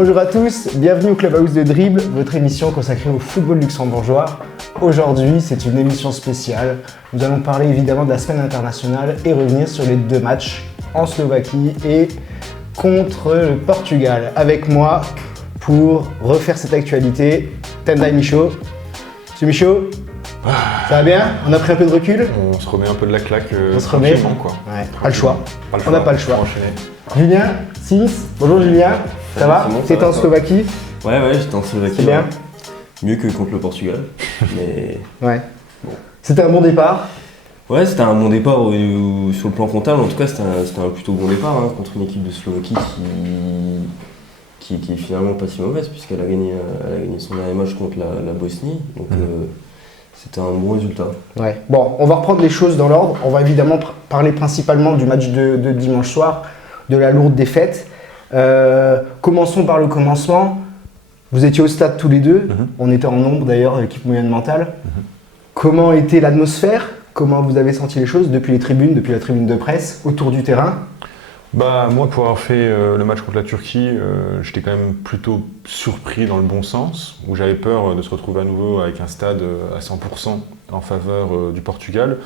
Bonjour à tous, bienvenue au Clubhouse de Dribble, votre émission consacrée au football luxembourgeois. Aujourd'hui, c'est une émission spéciale. Nous allons parler évidemment de la semaine internationale et revenir sur les deux matchs en Slovaquie et contre le Portugal. Avec moi, pour refaire cette actualité, Tendai Michaud. Monsieur Michaud, ça va bien? On a pris un peu de recul? On se remet un peu de la claque on se remet quoi. Ouais, pas le choix. On n'a pas le choix. Julien, Sims, bonjour Julien, ça va? T'étais en Slovaquie? Ouais, j'étais en Slovaquie. C'est bien? Mieux que contre le Portugal. Mais ouais. Bon. C'était un bon départ? Ouais, c'était un bon départ sur le plan comptable. En tout cas, c'était un plutôt bon départ contre une équipe de Slovaquie qui est finalement pas si mauvaise puisqu'elle a gagné son dernier match contre la Bosnie. Donc c'était un bon résultat. Ouais. Bon, on va reprendre les choses dans l'ordre. On va évidemment parler principalement du match de dimanche soir, de la lourde défaite. Commençons par le commencement. Vous étiez au stade tous les deux. On était en nombre d'ailleurs, l'équipe moyenne mentale. Comment était l'atmosphère? Comment vous avez senti les choses depuis les tribunes, depuis la tribune de presse, autour du terrain? Moi, pour avoir fait le match contre la Turquie, j'étais quand même plutôt surpris dans le bon sens, où j'avais peur de se retrouver à nouveau avec un stade à 100% en faveur du Portugal.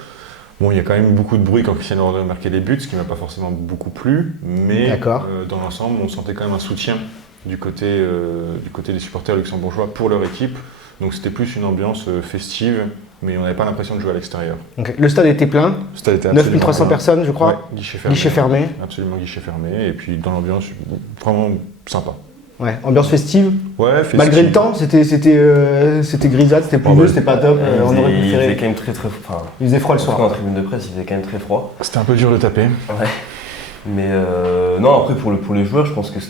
Bon, il y a quand même beaucoup de bruit quand Cristiano Ronaldo marquait des buts, ce qui ne m'a pas forcément beaucoup plu, mais dans l'ensemble, on sentait quand même un soutien du côté des supporters luxembourgeois pour leur équipe. Donc c'était plus une ambiance festive, mais on n'avait pas l'impression de jouer à l'extérieur. Okay. Le stade était plein, 9300 personnes je crois, ouais, guichet fermé. Absolument, guichet fermé, et puis dans l'ambiance, vraiment sympa. Ouais, ambiance festive. Ouais, festive. Malgré le temps, c'était grisâtre, c'était pluvieux, c'était pas top. On aurait préféré. Il faisait quand même très froid. Il faisait froid le soir. En tribune de presse, il faisait quand même très froid. C'était un peu dur de taper. Ouais. Mais non, après pour les joueurs, je pense que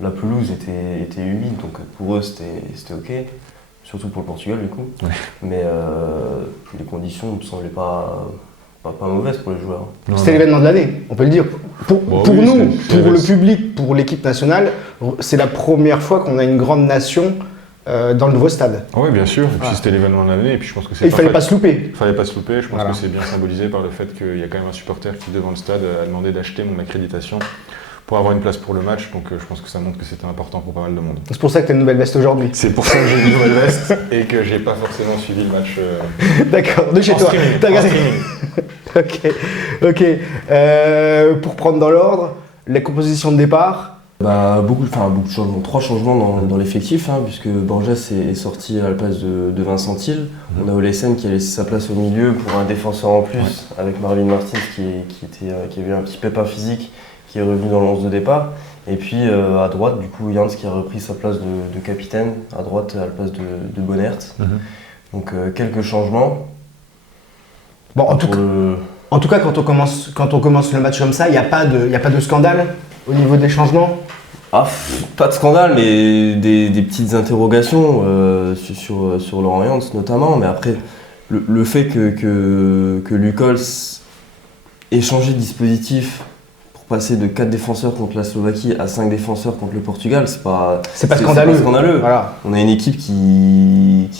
la pelouse était humide, donc pour eux c'était ok. Surtout pour le Portugal du coup. Ouais. Mais les conditions ne semblaient pas mauvaises pour les joueurs. C'était l'événement de l'année, on peut le dire. Pour nous, pour le public, pour l'équipe nationale, c'est la première fois qu'on a une grande nation dans le nouveau stade. Oui, bien sûr. Et puis c'était l'événement de l'année. Et puis je pense que il fallait pas se louper. Il fallait pas se louper. Je pense que c'est bien symbolisé par le fait qu'il y a quand même un supporter qui, devant le stade, a demandé d'acheter mon accréditation pour avoir une place pour le match, donc je pense que ça montre que c'était important pour pas mal de monde. C'est pour ça que tu as une nouvelle veste aujourd'hui? C'est pour ça que j'ai une nouvelle veste et que j'ai pas forcément suivi le match. D'accord, de chez toi. T'as regardé. Ok. Pour prendre dans l'ordre, les compositions de départ. Beaucoup de changements, 3 changements dans l'effectif, puisque Borges est sorti à la place de Vincent Thiel. On a Olesen qui a laissé sa place au milieu pour un défenseur en plus, avec Marvin Martins qui avait un petit pépin physique, qui est revenu dans le 11 de départ. Et puis à droite, du coup, Jans qui a repris sa place de capitaine, à droite à la place de Bonert. Donc quelques changements. Bon, en tout cas, quand on commence le match comme ça, il n'y a pas de scandale au niveau des changements? Pas de scandale, mais des petites interrogations sur Laurent Jans notamment. Mais après, le fait que Lucols ait changé de dispositif, passer de 4 défenseurs contre la Slovaquie à 5 défenseurs contre le Portugal, c'est pas scandaleux. Voilà. On a une équipe qui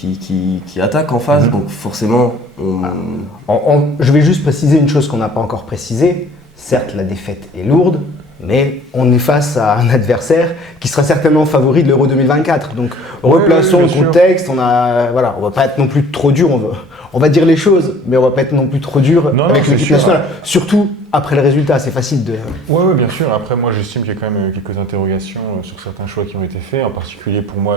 attaque en face, donc forcément... Je vais juste préciser une chose qu'on n'a pas encore précisée. Certes, la défaite est lourde, mais on est face à un adversaire qui sera certainement favori de l'Euro 2024. Donc replaçons le contexte, on va pas être non plus trop dur, on va dire les choses, mais on va pas être non plus trop dur avec l'équipe nationale. Surtout après le résultat, c'est facile de... Oui, bien sûr. Après, moi, j'estime qu'il y a quand même quelques interrogations sur certains choix qui ont été faits. En particulier, pour moi,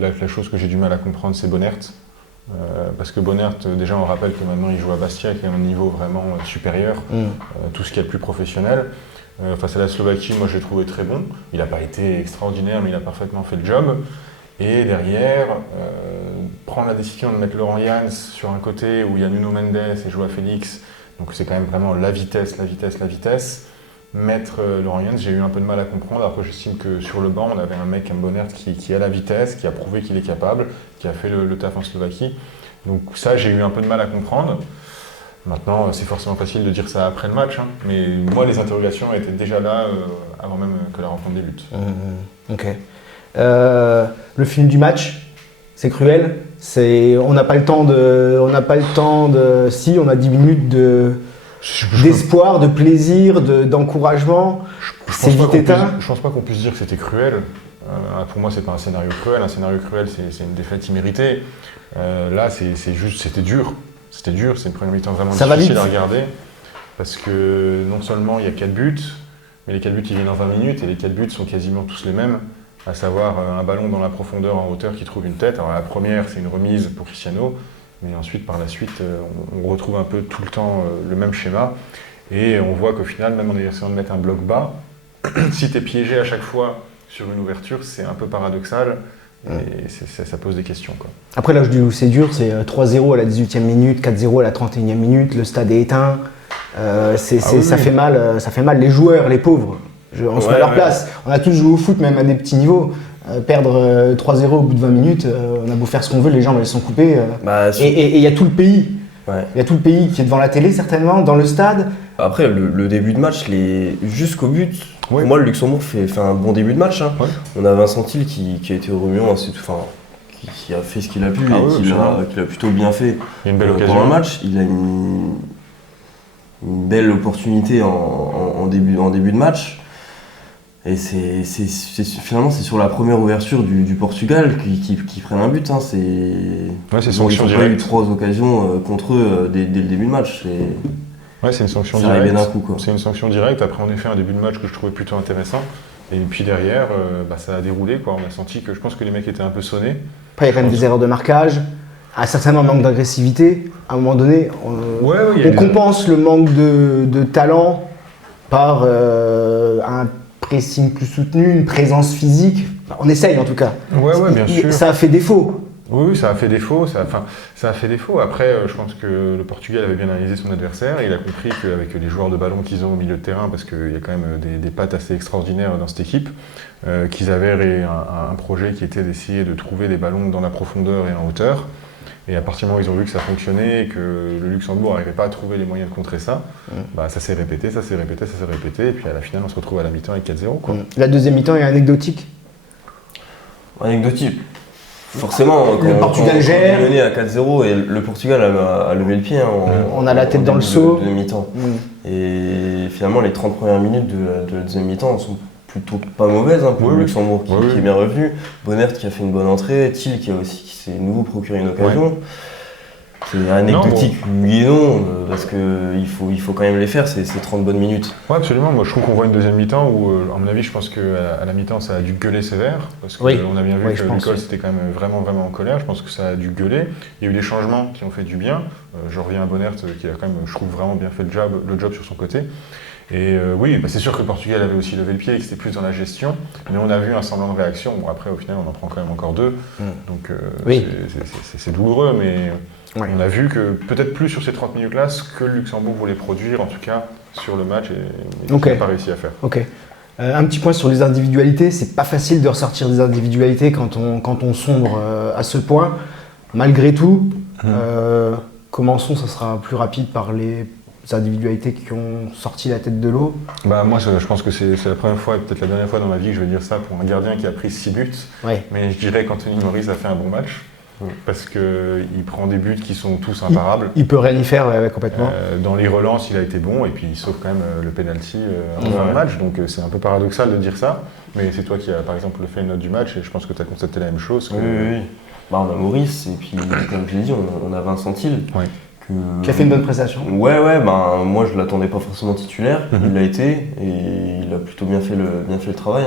la chose que j'ai du mal à comprendre, c'est Bonert. Parce que Bonert, déjà, on rappelle que maintenant, il joue à Bastia, qui est un niveau vraiment supérieur, tout ce qui est le plus professionnel. Face à la Slovaquie, moi, je l'ai trouvé très bon. Il n'a pas été extraordinaire, mais il a parfaitement fait le job. Et derrière, prendre la décision de mettre Laurent Jans sur un côté où il y a Nuno Mendes et Joao Félix, donc c'est quand même vraiment la vitesse. Mettre Laurent Jans, j'ai eu un peu de mal à comprendre. Après, j'estime que sur le banc, on avait un mec, un Bonert, qui a la vitesse, qui a prouvé qu'il est capable, qui a fait le taf en Slovaquie. Donc ça, j'ai eu un peu de mal à comprendre. Maintenant, c'est forcément facile de dire ça après le match, mais moi, les interrogations étaient déjà là avant même que la rencontre débute. Ok. Le film du match, c'est cruel. On n'a pas le temps de. Si, on a 10 minutes d'espoir, de plaisir, d'encouragement. c'est vite éteint. Je pense pas qu'on puisse dire que c'était cruel. Pour moi, c'est pas un scénario cruel. Un scénario cruel, c'est une défaite imméritée. Là, c'est juste, c'était dur. C'était dur. C'est une première mi-temps vraiment difficile à regarder. Parce que non seulement il y a 4 buts, mais les 4 buts ils viennent en 20 minutes et les 4 buts sont quasiment tous les mêmes. À savoir un ballon dans la profondeur en hauteur qui trouve une tête. Alors la première, c'est une remise pour Cristiano. Mais ensuite, par la suite, on retrouve un peu tout le temps le même schéma. Et on voit qu'au final, même en essayant de mettre un bloc bas, si tu es piégé à chaque fois sur une ouverture, c'est un peu paradoxal et ça pose des questions, quoi. Après, là, je dis où c'est dur, c'est 3-0 à la 18e minute, 4-0 à la 31e minute, le stade est éteint. Ça fait mal. Les joueurs, les pauvres, on se met à leur place. On a tous joué au foot, même à des petits niveaux. Perdre 3-0 au bout de 20 minutes, on a beau faire ce qu'on veut, les jambes elles sont coupées. Et il y a tout le pays. Il y a tout le pays qui est devant la télé certainement, dans le stade. Après, le début de match, jusqu'au but, pour moi le Luxembourg fait un bon début de match. Hein. On a Vincent Thiel qui a été au remuant, qui a fait ce qu'il a pu qu'il a plutôt bien fait. Il y a une belle occasion. Pendant le match, il a une belle opportunité en début de match. Et finalement, c'est sur la première ouverture du Portugal qui prennent un but. Hein. C'est sanction directe. Ils ont eu 3 occasions contre eux dès le début de match. C'est une sanction directe. D'un coup, quoi. C'est une sanction directe. Après, en effet, un début de match que je trouvais plutôt intéressant. Et puis derrière, ça a déroulé, quoi. On a senti que je pense que les mecs étaient un peu sonnés. Après, il y a quand même des erreurs de marquage, certainement un manque d'agressivité. À un moment donné, on compense le manque de talent par un pressing plus soutenu, une présence physique. On essaye en tout cas. Bien sûr. Ça a fait défaut. Oui, ça a fait défaut. Ça a fait défaut. Après, je pense que le Portugal avait bien analysé son adversaire et il a compris qu'avec les joueurs de ballon qu'ils ont au milieu de terrain, parce qu'il y a quand même des pattes assez extraordinaires dans cette équipe, qu'ils avaient un projet qui était d'essayer de trouver des ballons dans la profondeur et en hauteur. Et à partir du moment où ils ont vu que ça fonctionnait et que le Luxembourg n'arrivait pas à trouver les moyens de contrer ça, ça s'est répété. Et puis à la finale, on se retrouve à la mi-temps avec 4-0. Quoi. La deuxième mi-temps est anecdotique. Anecdotique. Forcément, quand le Portugal gère. On est mené à 4-0 et le Portugal a levé le pied. On a la tête dans le seau. De mi-temps. Et finalement, les 30 premières minutes de la deuxième mi-temps sont plutôt pas mauvaises pour le Luxembourg qui est bien revenu. Bonnert qui a fait une bonne entrée, Thiel qui s'est nouveau procuré une occasion. C'est anecdotique, oui et non, parce qu'il faut quand même les faire, ces 30 bonnes minutes. Oui, absolument. Moi, je trouve qu'on voit une deuxième mi-temps où, à mon avis, je pense qu'à la mi-temps, ça a dû gueuler sévère. Parce qu'on a bien vu que Nicole, c'était quand même vraiment, vraiment en colère. Je pense que ça a dû gueuler. Il y a eu des changements qui ont fait du bien. Je reviens à Bonnert, qui a quand même, je trouve, vraiment bien fait le job sur son côté. Et c'est sûr que le Portugal avait aussi levé le pied et que c'était plus dans la gestion, mais on a vu un semblant de réaction. Bon, après, au final, on en prend quand même encore 2, donc c'est douloureux, mais on a vu que peut-être plus sur ces 30 minutes-là, ce que le Luxembourg voulait produire, en tout cas sur le match, et qu'il n'a pas réussi à faire. Un petit point sur les individualités, c'est pas facile de ressortir des individualités quand on sombre à ce point. Malgré tout, commençons, ça sera plus rapide par les individualités qui ont sorti la tête de l'eau. Moi, je pense que c'est la première fois et peut-être la dernière fois dans ma vie que je vais dire ça pour un gardien qui a pris 6 buts. Mais je dirais qu'Anthony Maurice a fait un bon match parce qu'il prend des buts qui sont tous imparables. Il peut rien y faire complètement. Dans les relances, il a été bon et puis il sauve quand même le penalty en fin de match. Donc c'est un peu paradoxal de dire ça. Mais c'est toi qui as par exemple fait une note du match et je pense que tu as constaté la même chose. Oui. On a Maurice et puis comme je l'ai dit, on a Vincent Thiel. Qui a fait une bonne prestation. Moi je l'attendais pas forcément titulaire, il l'a été et il a plutôt bien fait le travail.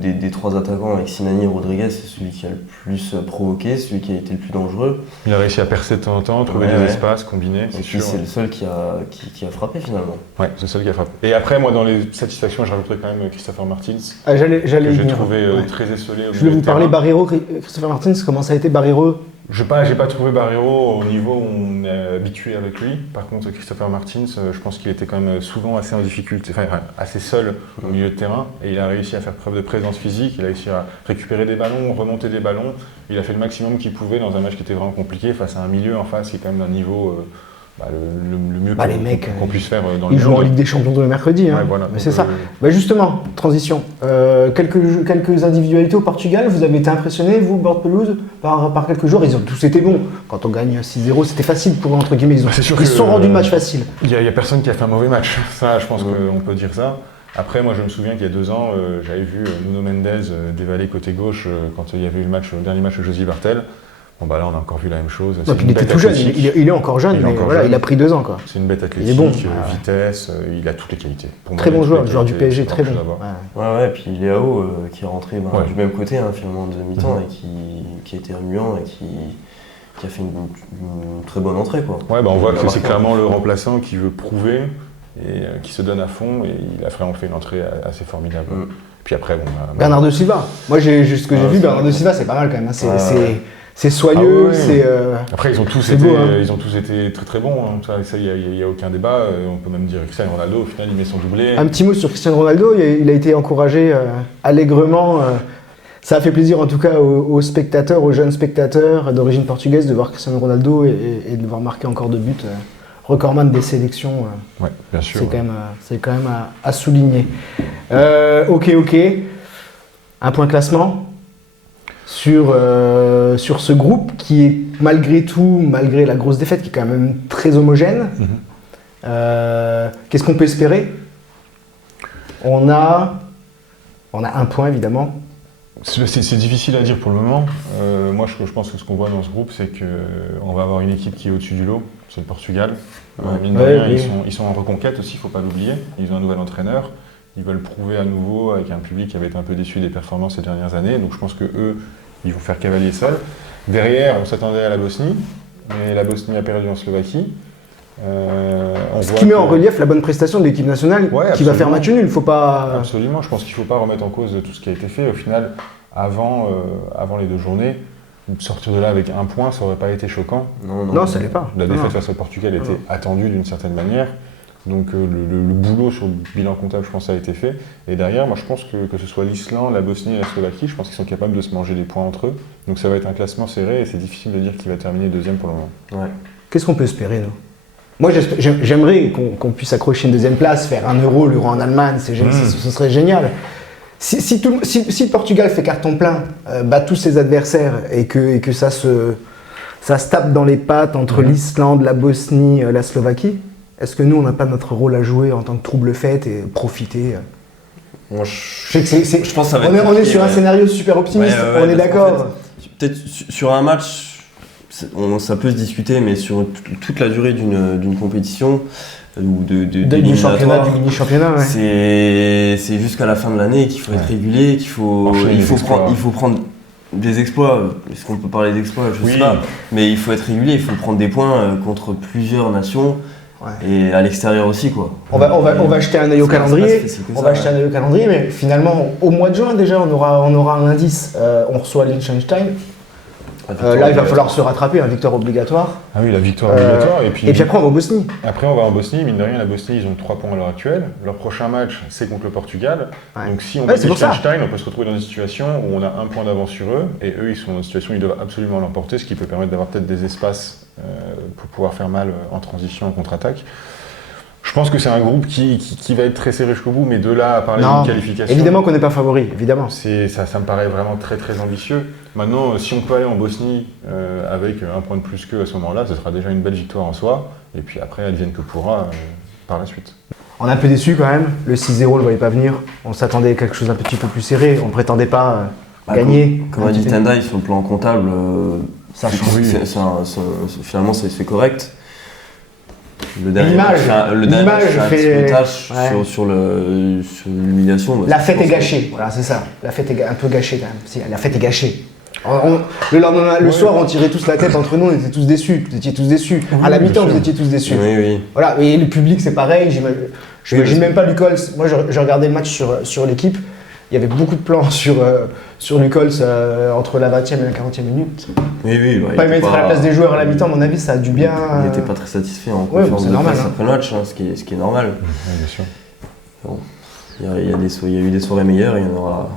Des 3 attaquants avec Sinani et Rodriguez, c'est celui qui a le plus provoqué, celui qui a été le plus dangereux. Il a réussi à percer de temps en temps, trouver des espaces, combiner. Et puis c'est le seul qui a frappé finalement. Ouais, c'est le seul qui a frappé. Et après, moi dans les satisfactions, je rajouterais quand même Christopher Martins. J'allais que j'ai trouvé très esselé. Je voulais vous parler Barreiro, Christopher Martins, comment ça a été Barreiro? J'ai pas trouvé Barreiro au niveau où on est habitué avec lui. Par contre, Christopher Martins, je pense qu'il était quand même souvent assez en difficulté, assez seul au milieu de terrain. Et il a réussi à faire preuve de présence physique, il a réussi à récupérer des ballons, remonter des ballons. Il a fait le maximum qu'il pouvait dans un match qui était vraiment compliqué face à un milieu en face qui est quand même d'un niveau le mieux qu'on puisse faire dans le Ils jouent en Ligue des Champions tous les mercredis. Mais c'est ça. Justement, transition. Quelques individualités au Portugal, vous avez été impressionné, vous, bord de pelouse, par quelques joueurs. Ils ont tous été bons. Quand on gagne 6-0, c'était facile pour eux, entre guillemets. Ils se sont rendus le match facile. Il n'y a personne qui a fait un mauvais match. Ça, je pense qu'on peut dire ça. Après, moi, je me souviens qu'il y a 2 ans, j'avais vu Nuno Mendes dévaler côté gauche quand il y avait eu le dernier match de Josie Bartel. Bon, bah là, on a encore vu la même chose. Donc, il était tout jeune, il est encore jeune, mais voilà, il a pris 2 ans. Quoi. C'est une bête athlétique, il est bon. Vitesse, il a toutes les qualités. Pour très moi, bon joueur du PSG, très bon. Ouais, et puis Léao qui est rentré du même côté, finalement, de mi-temps, et qui était remuant et qui a fait une très bonne entrée. Quoi. Ouais, bah on voit que c'est clairement le remplaçant qui veut prouver et qui se donne à fond, et il a vraiment fait une entrée assez formidable. Puis après, bon, Bernardo Silva. Moi, ce que j'ai vu, Bernardo Silva, c'est pas mal quand même. C'est soyeux, c'est. Après, ils ont tous été très très bons. Ça, il n'y a aucun débat. On peut même dire que Cristiano Ronaldo, au final, il met son doublé. Un petit mot sur Cristiano Ronaldo. Il a été encouragé allègrement. Ça a fait plaisir en tout cas aux spectateurs, aux jeunes spectateurs d'origine portugaise de voir Cristiano Ronaldo et de voir marquer encore 2 buts. Recordman des sélections. Ouais, bien sûr. C'est quand même à souligner. Ok. Un point classement sur ce groupe qui est malgré tout, malgré la grosse défaite, qui est quand même très homogène. Qu'est-ce qu'on peut espérer ? On a 1 point évidemment. C'est difficile à dire pour le moment. Moi, je pense que ce qu'on voit dans ce groupe, c'est qu'on va avoir une équipe qui est au-dessus du lot. C'est le Portugal. Mine de rien, ils sont en reconquête aussi, il ne faut pas l'oublier. Ils ont un nouvel entraîneur. Ils veulent prouver à nouveau avec un public qui avait été un peu déçu des performances ces dernières années. Donc je pense qu'eux, ils vont faire cavalier seul. Derrière, on s'attendait à la Bosnie, mais la Bosnie a perdu en Slovaquie. Ce qui met en relief la bonne prestation de l'équipe nationale qui va faire match nul. Faut pas... Absolument, je pense qu'il ne faut pas remettre en cause tout ce qui a été fait. Au final, avant les 2 journées, sortir de là avec 1 point, ça n'aurait pas été choquant. Non, ça l'est pas. La défaite face au Portugal était attendue d'une certaine manière. Donc le boulot sur le bilan comptable, je pense, a été fait. Et derrière, moi, je pense que ce soit l'Islande, la Bosnie et la Slovaquie, je pense qu'ils sont capables de se manger des points entre eux. Donc ça va être un classement serré et c'est difficile de dire qui va terminer 2e pour le moment. Ouais. Qu'est-ce qu'on peut espérer, nous ? Moi, j'aimerais qu'on puisse accrocher une 2e place, faire 1 euro, l'euro en Allemagne, ce serait génial. Si le Portugal fait carton plein, bat tous ses adversaires et que ça se tape dans les pattes entre l'Islande, la Bosnie, la Slovaquie, est-ce que nous, on n'a pas notre rôle à jouer en tant que trouble-fête et profiter ? Moi, je pense que ça va on est sur un scénario super optimiste, on est d'accord. En fait, peut-être sur un match, ça peut se discuter, mais sur toute la durée d'une compétition ou du championnat, du mini-championnat, c'est jusqu'à la fin de l'année qu'il faut être régulier, qu'il faut prendre des exploits. Est-ce qu'on peut parler d'exploits ? Je sais pas. Mais il faut être régulier, il faut prendre des points contre plusieurs nations. Et à l'extérieur aussi, quoi. On va jeter un œil au calendrier. Jeter un œil au calendrier, mais finalement, au mois de juin déjà, on aura un indice. On reçoit Liechtenstein. Là, il va falloir se rattraper, victoire obligatoire. Ah oui, la victoire obligatoire. Et puis après, on va en Bosnie. Après, on va en Bosnie. Mine de rien, la Bosnie, ils ont 3 points à l'heure actuelle. Leur prochain match, c'est contre le Portugal. Donc, si on bat Liechtenstein, on peut se retrouver dans une situation où on a 1 point d'avance sur eux. Et eux, ils sont dans une situation où ils doivent absolument l'emporter, ce qui peut permettre d'avoir peut-être des espaces pour pouvoir faire mal en transition, en contre-attaque. Je pense que c'est un groupe qui va être très serré jusqu'au bout, mais de là à parler d'une qualification... Évidemment qu'on n'est pas favori, évidemment. Ça me paraît vraiment très très ambitieux. Maintenant, si on peut aller en Bosnie avec 1 point de plus qu'eux à ce moment-là, ce sera déjà une belle victoire en soi. Et puis après, elle vienne que pourra par la suite. On est un peu déçus quand même. Le 6-0, on ne le voyait pas venir. On s'attendait à quelque chose un petit peu plus serré. On ne prétendait pas gagner. Comme a dit Tendai, sur le plan comptable, finalement c'est correct. L'image fait tâche sur l'humiliation. La fête est gâchée, voilà, c'est ça. La fête est un peu gâchée quand même. Si, la fête est gâchée. Le lendemain, le soir, on tirait tous la tête entre nous, on était tous déçus. Vous étiez tous déçus. À la mi-temps, vous étiez tous déçus. Oui. Voilà, et le public, c'est pareil. J'imagine même pas Lucols. Moi, je regardais le match sur l'équipe. Il y avait beaucoup de plans sur Lucols entre la 20e et la 40e minute. Oui. Pas mettre à la place des joueurs à la mi-temps, à mon avis, ça a dû bien. Il n'était pas très satisfait en conférence de presse après le match, ce qui est normal. Oui, bien sûr. Bon, il y a eu des soirées meilleures, il y en aura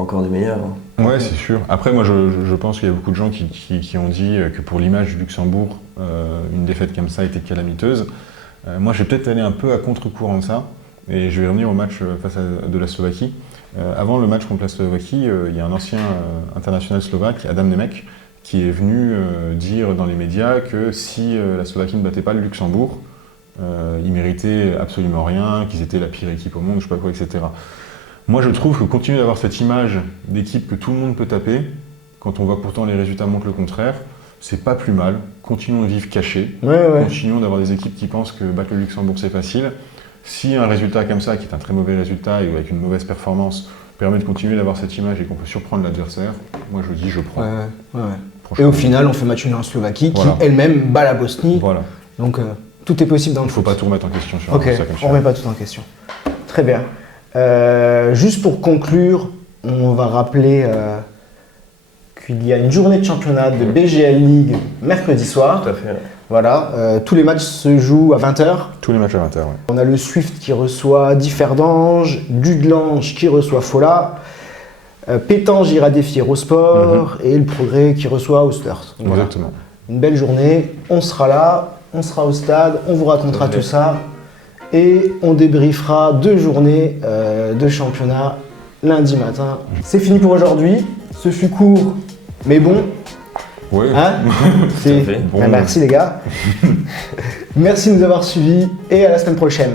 encore des meilleures. Ouais, c'est sûr. Après, moi, je pense qu'il y a beaucoup de gens qui ont dit que pour l'image du Luxembourg, une défaite comme ça était calamiteuse. Moi, je vais peut-être aller un peu à contre-courant de ça, et je vais revenir au match de la Slovaquie. Avant le match contre la Slovaquie, il y a un ancien international slovaque, Adam Nemec, qui est venu dire dans les médias que si la Slovaquie ne battait pas le Luxembourg, ils méritaient absolument rien, qu'ils étaient la pire équipe au monde, je sais pas quoi, etc. Moi, je trouve que continuer d'avoir cette image d'équipe que tout le monde peut taper, quand on voit pourtant les résultats montrent le contraire, c'est pas plus mal. Continuons de vivre cachés. Continuons d'avoir des équipes qui pensent que battre le Luxembourg, c'est facile. Si un résultat comme ça, qui est un très mauvais résultat et avec une mauvaise performance, permet de continuer d'avoir cette image et qu'on peut surprendre l'adversaire, moi je dis je prends. Et au final, on fait match nul en Slovaquie, qui elle-même bat la Bosnie. Donc tout est possible dans le foot. Il ne faut pas tout remettre en question sur ça comme ça. On ne remet pas tout en question. Très bien. Juste pour conclure, on va rappeler qu'il y a une journée de championnat de BGL League mercredi soir. Tout à fait. Voilà, tous les matchs se jouent à 20h. Tous les matchs à 20h, oui. On a le Swift qui reçoit Differdange, Dudelange qui reçoit Fola, Pétange ira défier Eurosport et le Progrès qui reçoit Oosters. Exactement. Une belle journée, on sera là, on sera au stade, on vous racontera tout ça et on débriefera 2 journées de championnat lundi matin. C'est fini pour aujourd'hui, ce fut court mais bon. Oui, bon. Merci les gars. Merci de nous avoir suivis et à la semaine prochaine.